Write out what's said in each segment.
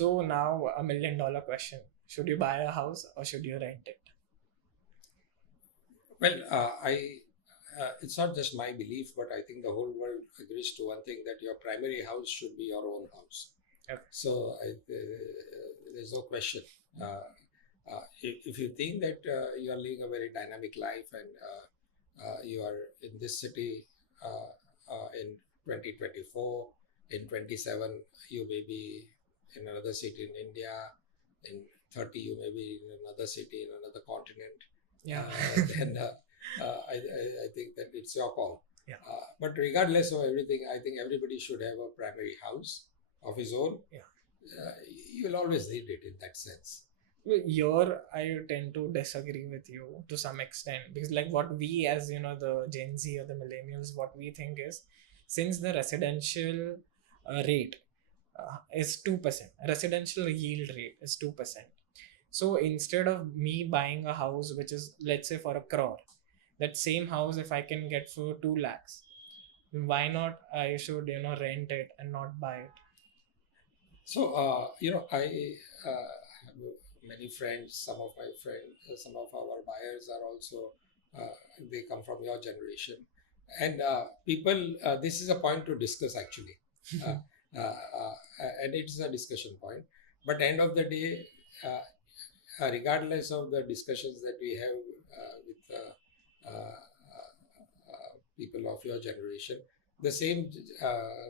So now $1 million question: should you buy a house or should you rent it? Well, it's not just my belief, but I think the whole world agrees to one thing, that your primary house should be your own house. Okay. So there's no question. If you think that you are living a very dynamic life and you are in this city in 2024, in 27 you may be in another city in India, in 30 you may be in another city in another continent. Yeah. Then I think that it's your call. Yeah. But regardless of everything, I think everybody should have a primary house of his own. Yeah. You will always need it in that sense. Here I tend to disagree with you to some extent, because like what we as the Gen Z or the millennials, what we think is, since the residential rate is 2%, residential yield rate is 2%. So instead of me buying a house which is, let's say, for 1 crore, that same house if I can get for 2 lakhs, why not I should rent it and not buy it? So I have many friends. Some of my friends, some of our buyers are also they come from your generation, and people. This is a point to discuss actually, and it's a discussion point. But end of the day, regardless of the discussions that we have with people of your generation, the same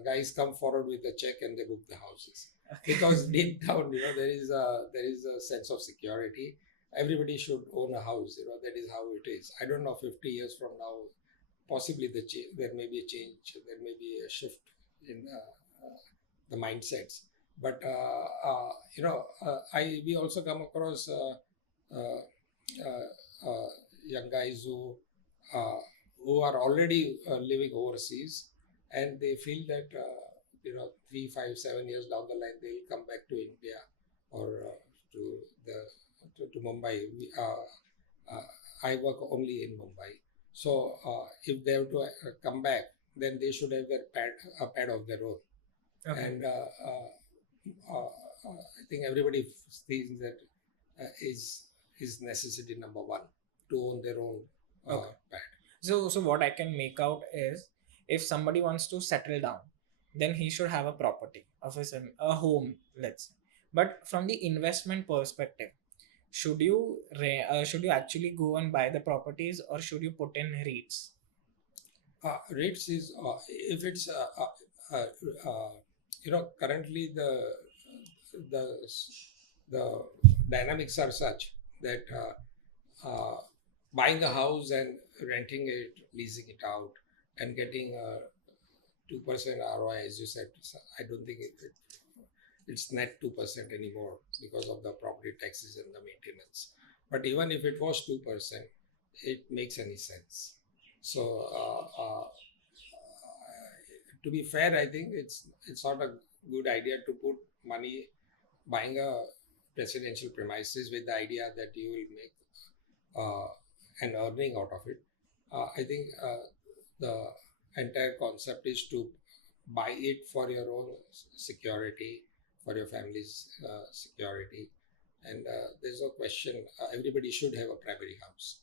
guys come forward with a check and they book the houses. Because deep down, there is a sense of security. Everybody should own a house. That is how it is. I don't know, 50 years from now, possibly there may be a change. There may be a shift in the mindsets. But we also come across young guys who are already living overseas, and they feel that 3, 5, 7 years down the line they'll come back to India or to Mumbai. I work only in Mumbai, so if they have to come back, then they should have a pad of their own. Okay. And I think everybody thinks that is necessity number one, to own their own pad. So what I can make out is, if somebody wants to settle down, then he should have a property of his own, a home, let's say. But from the investment perspective, should you actually go and buy the properties, or should you put in REITs? REITs is if it's currently the dynamics are such that buying a house and renting it, leasing it out, and getting a 2% ROI, as you said, I don't think it's net 2% anymore because of the property taxes and the maintenance. But even if it was 2%, it makes any sense. So to be fair, I think it's not a good idea to put money buying a residential premises with the idea that you will make an earning out of it. I think the entire concept is to buy it for your own security, for your family's security, and there's no question everybody should have a primary house.